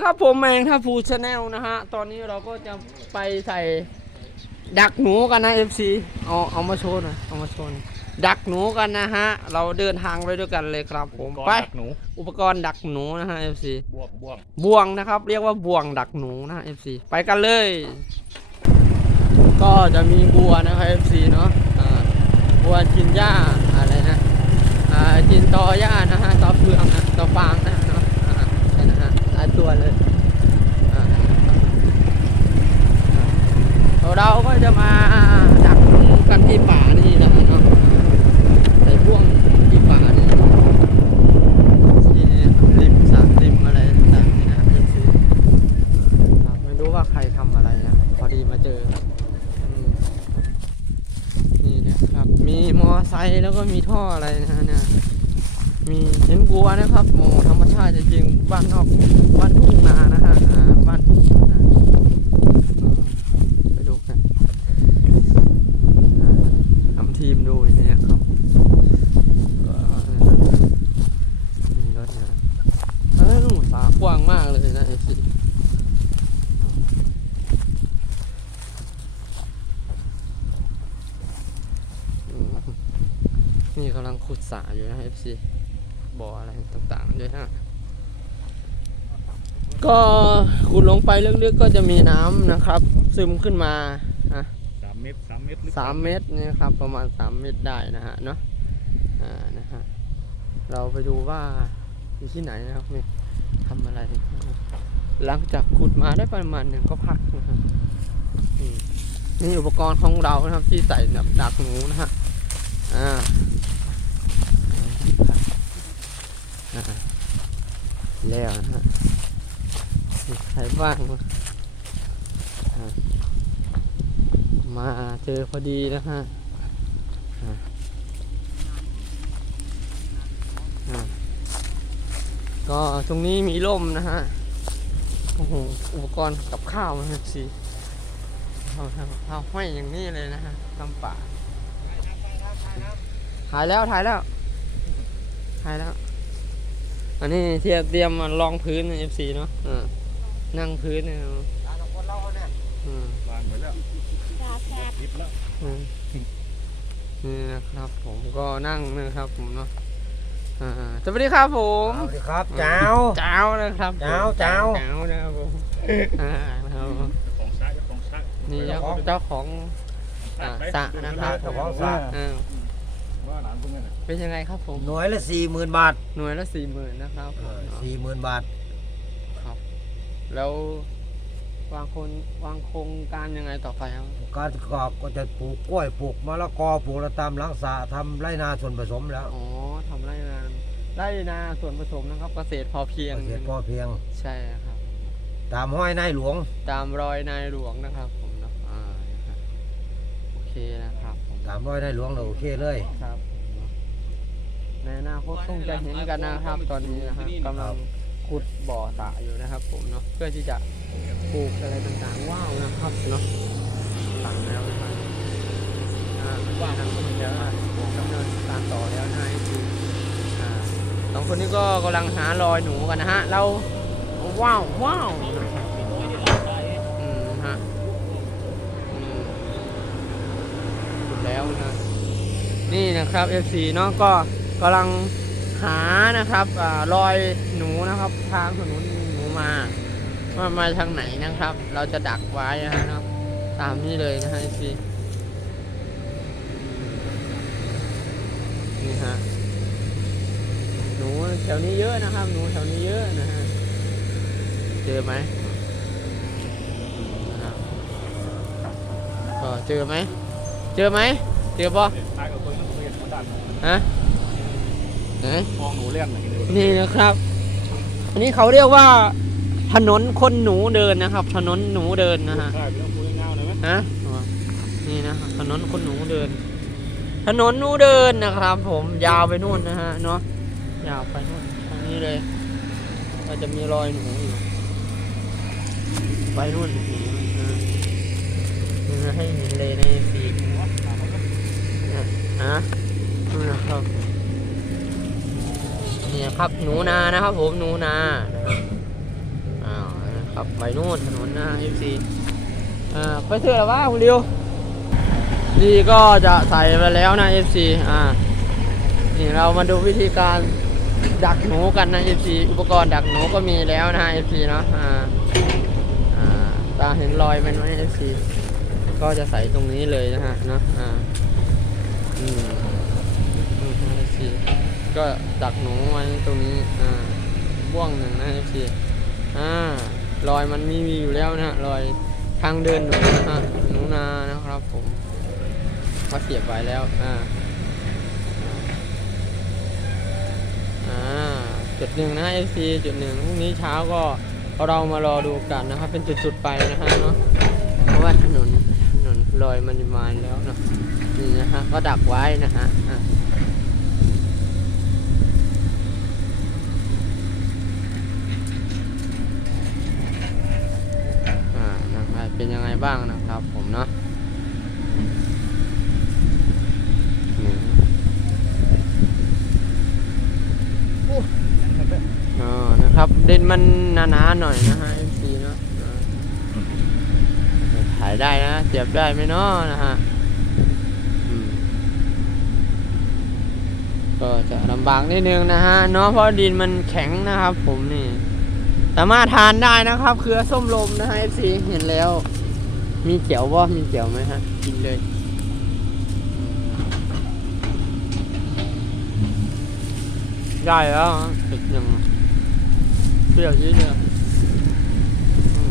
ครับผมแมงท่าภูชาแนลนะฮะ ตอนนี้เราก็จะไปใส่ดักหนูกันนะ FC เอาเอามาโชว์หน่อยเอามาโชว์หน่อยดักหนูกันนะฮะ เราเดินทางไปด้วยกันเลยครับผมไปดักหนูอุปกรณ์ดักหนูนะฮะ FC บวกบวกบ่วงนะครับ เรียกว่าบ่วงดักหนูนะฮะ FC ไปกันเลย ก็จะมีบัวนะครับ FC เนาะอ่าบัวกินหญ้าอะไรนะอ่ากินตอหญ้านะฮะตอเฟืองนะตอฟาง ตัวเลยอ่าเราก็จะมาดักหนูกันที่ป่านี่นะฮะเนาะใส่บ่วงที่ป่านี่ที่ริมสระริมอะไรต่างๆนี่นะครับเอซีครับไม่รู้ว่าใครทำอะไรนะ พอดีมาเจอครับนี่นะครับ มีมอไซค์แล้วก็มีท่ออะไรนะเนี่ย มีเห็นบัวนะครับโอ้ธรรมชาติจริงบ้านนอกบ้านทุ่งนานะฮะบ้านทุ่งนาไปดูกันทำทีมดูอย่างเนี่ยครับมีรถนะเอ้ยสากว้างมากเลยนะไอซีนี่กำลังขุดสระอยู่นะ FC บ่ออะไรต่างๆด้วยนะก็ขุดลงไปลึกๆก็จะมีน้ำนะครับ ซึมขึ้นมาอะสามเมตรสามเมตรหรือสามเมตรเนี่ยครับ ประมาณสามเมตรได้นะฮะเนาะอ่านะฮะเราไปดูว่าอยู่ที่ไหนนะครับนี่ทำอะไร หลังจากขุดมาได้ประมาณหนึ่งก็พักนะครับนี่นี่อุปกรณ์ของเรานะครับที่ใส่แบบดักหนูนะฮะอ่าอ่า แล้วนะฮะมีใครบ้างวะอ่ามาเจอพอดีนะฮะก็ตรงนี้มีร่มนะฮะ โอ้โห อุปกรณ์กับข้าวนะสิเอาทำข้าห้อยอย่างนี้เลยนะฮะทำป่าถ่ายแล้วถ่ายแล้วถ่ายแล้ว อันนี้เทียบเตรียมมารองพื้นเอฟซีเนาะอ่านั่งพื้นเนี่ยอืมวางไว้แล้วยิบแล้วอืมนี่นะครับผมก็นั่งนะครับผมเนาะอ่าสวัสดีครับผม สวัสดีครับเจ้า เจ้านะครับผมเจ้าเจ้า เจ้านะครับผมอ่านะครับผมเจ้าของซ้ายเจ้าของซ้ายนี่เจ้าของเจ้าของอ่าสระนะครับเจ้าของสระอ่า เป็นยังไงครับผม หน่วยละสี่หมื่นบาทหน่วยละสี่หมื่นนะครับผมเนาะสี่หมื่นบาทครับ แล้ววางคนวางโครงการยังไงต่อไปครับการประกอบก็จะปลูกกล้วยปลูกมะละกอปลูกระตามหลังสระทำไรนาส่วนผสมแล้วอ๋อทำไร่นาไร่นาส่วนผสมนะครับ เกษตรพอเพียงเกษตรพอเพียง ใช่ครับ ตามห้อยนายหลวง ตามรอยนายหลวงนะครับผมเนาะอ่านะครับโอเค นะครับผมตามห้อยนายหลวงเราโอเคเลยครับผมเนาะในอนาคตคงจะเห็นกันนะครับ ตอนนี้นะฮะกำลังขุดบ่อสระอยู่นะครับ ผมเนาะเพื่อที่จะปลูกอะไรต่างๆว้าวนะครับเนาะสั่งแล้วนะครับอ่าว่างทางคนเดียวนะดำเนินการต่อแล้วนะคืออ่าสองคนนี้ก็กำลังหารอยหนูกันนะฮะ เราว้าวว้าวนะครับอืมฮะอืมขุด แล้วนะนี่นะครับ FC เนาะก็กำลังหานะครับอรอยหนูนะครับ ทางถนนหนูมาว่ามาทางไหนนะครับ เราจะดักไว้นะฮะเนาะตามนี้เลยนะฮะ FC นี่ฮะหนูแถวนี้เยอะนะครับ หนูแถวนี้เยอะนะฮะเจอไหมก็เจอไหม เจอไหมเจอปะท้ายกับคนต้องเรียนมาดันฮะไหนมองหนูเลี้ยงหน่อยนึงนี่นะครับ อันนี้เขาเรียกว่า ถนนคนหนูเดินนะครับ ถนนหนูเดินนะฮะใช่เรื่องคุยเงาเลยไหมฮะนี่นะครับถนนคนหนูเดิน ถนนหนูเดินนะครับ ผมยาวไปนู่นนะฮะเนาะยาวไปนู่นทางนี้เลยก็จะมีรอยหนูอยู่ไปนู่นหนูนะให้เห็นเลยในฟีดเนี่ยฮะนู่นนะครับนี่ครับหนูนานะครับผมหนูนานะครับอ้าวขับไปนู่นถนนนะ FC อ่าไปเถอะหรอวะคุณริวนี่ก็จะใส่ไปแล้วนะ FC อ่านี่เรามาดูวิธีการดักหนูกันนะ FC อุปกรณ์ดักหนูก็มีแล้วนะ FC เนาะอ่าอ่าตาเห็นรอยมันไหม FC ก็จะใส่ตรงนี้เลยนะฮะเนาะอ่า อืมอืม FC ก็ดักหนูไว้ตรงนี้ อ่าบ่วงหนึ่งนะ FC อ่ารอยมันมีมีอยู่แล้วนะฮะรอยทางเดินหนูนะฮะหนูนานะครับผมเขาเสียบไว้แล้ว อ่า อ่า จุดหนึ่งนะ FC จุดหนึ่งพรุ่งนี้เช้าก็เรามารอดูกันนะครับ เป็นจุดๆไปนะฮะเนาะเพราะว่าถนน ถนนรอยมันมาแล้วเนาะนี่นะฮะก็ดักไว้นะฮะอ่าอ่านะครับเป็นยังไงบ้างนะครับผมเนาะนี่อ๋อนะครับเด่นมันหนาๆหน่อยนะฮะ MC เนาะอ่า ถ่ายได้นะเสียบได้ไหมเนาะนะฮะก็จะลำบากนิดนึงนะฮะเนาะเพราะดินมันแข็งนะครับ ผมนี่ สามารถทานได้นะครับ เครือส้มลมนะฮะ FC เห็นแล้ว มีเขียวว่ามีเขียวไหมฮะกินเลยได้แล้วฮะจุดหนึ่งเปรี้ยวยืดเลยอืม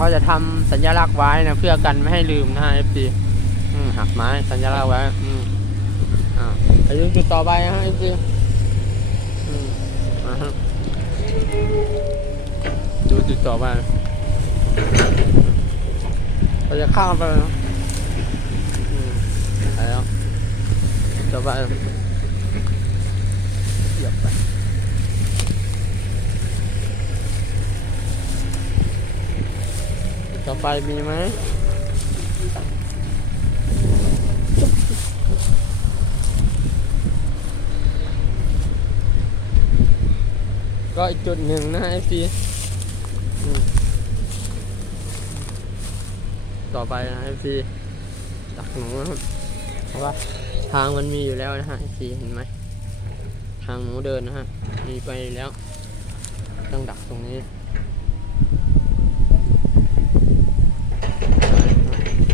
เราจะทำสัญลักษณ์ไว้นะเพื่อกันไม่ให้ลืมนะฮะ FC อืมหักไม้สัญลักษณ์ไว้อืมอ่าไปดูจุดต่อไปนะฮะ FC อืมอ่าฮะดูจุดต่อไปเราจะข้ามไปแล้วอืมไปแล้วต่อไปเหยียบไป ต่อไปมีไหมก็อีกจุดหนึ่งนะไอซีต่อไปนะ FC ดักหนูนะครับเพราะว่าทางมันมีอยู่แล้วนะฮะ FC เห็นไหมทางหนูเดินนะฮะมีไปแล้วต้องดักตรงนี้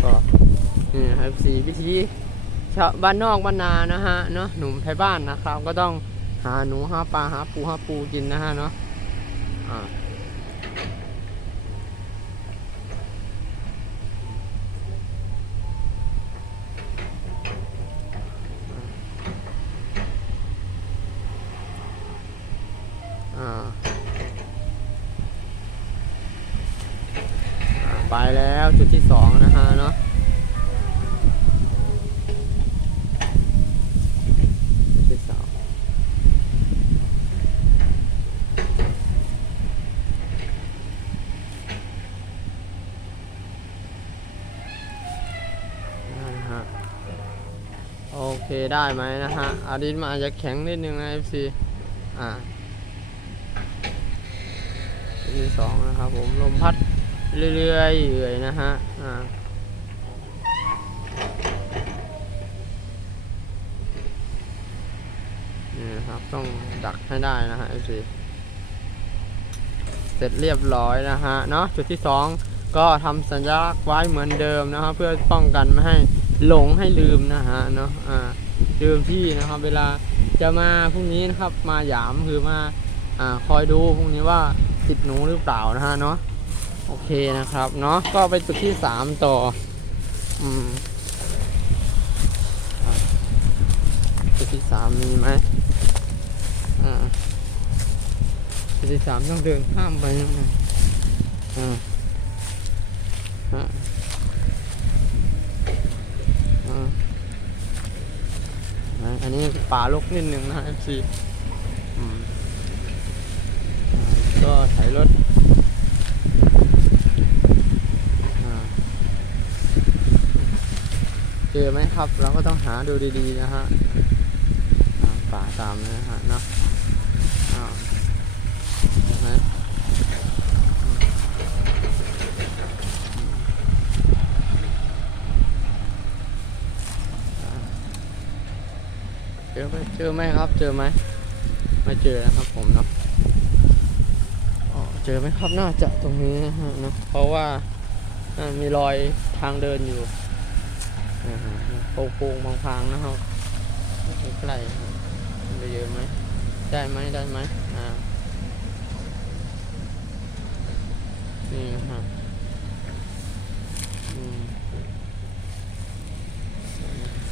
ก็ สี่วิธีชาวบ้านนอกบ้านนานะฮะเนาะหนุ่มไทยบ้านนะครับ ก็ต้องหาหนูหาปลาหาปูหาปูกินนะฮะเนาะอ่า ได้ไหมนะฮะอาดินมันอาจจะแข็งนิดนึงนะ FC อ่าที่สองนะครับผมลมพัดเรื่อยๆเอื่อยนะฮะอ่านี่นะครับต้องดักให้ได้นะฮะสิเสร็จเรียบร้อยนะฮะเนาะจุดที่สองก็ทำสัญลักษณ์ไว้เหมือนเดิมนะครับเพื่อป้องกันไม่ให้หลงให้ลืมนะฮะเนาะอ่า ลืมที่นะครับ เวลาจะมาพรุ่งนี้นะครับ มาหยามคือมาอ่าคอยดูพรุ่งนี้ว่าติดหนูหรือเปล่านะฮะเนาะโอเคนะครับเนาะก็ไปจุดที่สามต่ออืมจุดที่สามมีไหมอ่าจุดที่สามต้องเดินข้ามไปนะอ่าอ่าอ่า อันนี้ป่าลกนิดนึงนะ FC ก็ถ่ายรถเจอไหมครับ เราก็ต้องหาดูดีๆนะฮะป่าตามนะฮะเนาะอ้าวเห็นไหมอืม ไหมเจอไหมครับ เจอไหมไม่เจอนะครับผมเนาะเจอไหมครับน่าจะตรงนี้นะฮะเนาะเพราะว่ามีรอยทางเดินอยู่อ่าฮะโป่งๆพางๆนะครับใกล้ๆครับได้เยอะไหมได้ไหมได้ไหมอ่านี่นะฮะ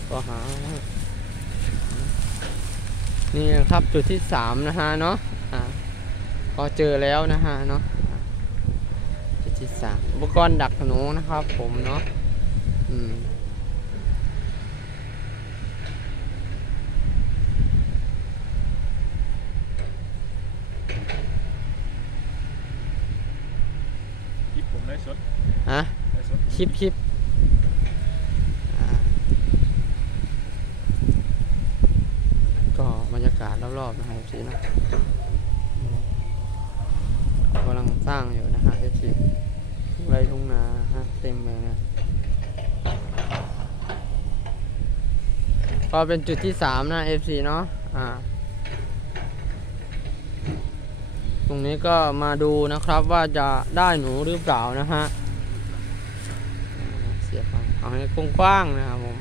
ก็หา นี่นะครับจุดที่สามนะฮะเนาะอ่าก็เจอแล้วนะฮะเนาะอ่าจุดที่สามอุปกรณ์ดักหนูนะครับ ผมเนาะอืมคลิปผมได้สดอะได้สดคลิปคลิปอ่าก็บรรยากาศรอบๆนะครับสีนะอืม กำลังสร้างอยู่นะฮะเอฟซีไรทุ่งนาฮะเต็มเลยนะก็เป็นจุดที่สามนะ FC เนาะอ่าตรงนี้ก็มาดูนะครับว่าจะได้หนูหรือเปล่านะฮะเสียบเอาเอาให้กว้างๆนะครับผม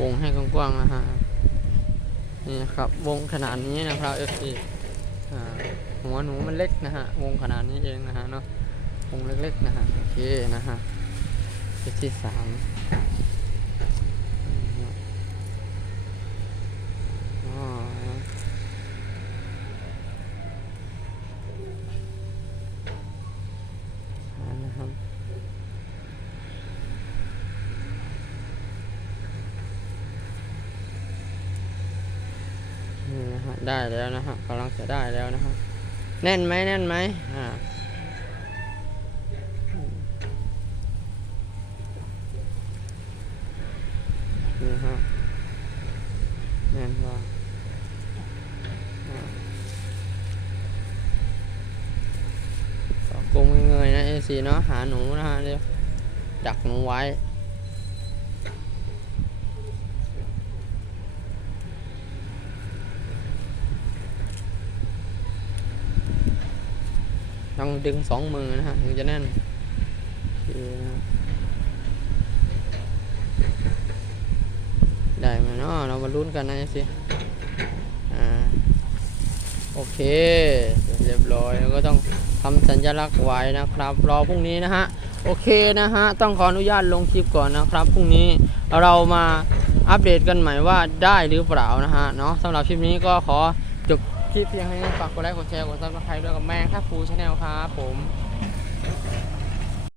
วงให้กว้างๆนะฮะ นี่ครับวงขนาดนี้นะครับ FC หัวหนูมันเล็กนะฮะวงขนาดนี้เองนะฮะเนาะวงเล็กๆนะฮะโอเคนะฮะจุดที่สาม อ๋ออันนะครับนี่นะฮะ ได้แล้วนะฮะกำลังจะได้แล้วนะฮะแน่นไหมแน่นไหมอ่านี่ฮะแม่นว่าก็กงเงยนะเอซีเนาะหาหนูนะฮะเดี๋ยวดักหนูไว้ ต้องดึงสองมือนะฮะถึงจะแน่นได้ไหมเนาะเรามาลุ้นกันนะสิอ่าโอเค เรียบร้อยแล้วก็ต้องทำสัญลักษณ์ไว้นะครับ รอพรุ่งนี้นะฮะโอเคนะฮะต้องขออนุญาตลงคลิปก่อนนะครับพรุ่งนี้เรามาอัปเดตกันใหม่ว่าได้หรือเปล่านะฮะเนาะสำหรับคลิปนี้ก็ขอ คลิปเพียงแค่นี้ฝากกดไลค์กดแชร์กดซับสไครต์ด้วยกับแม่ครับฟูชาแนลครับผม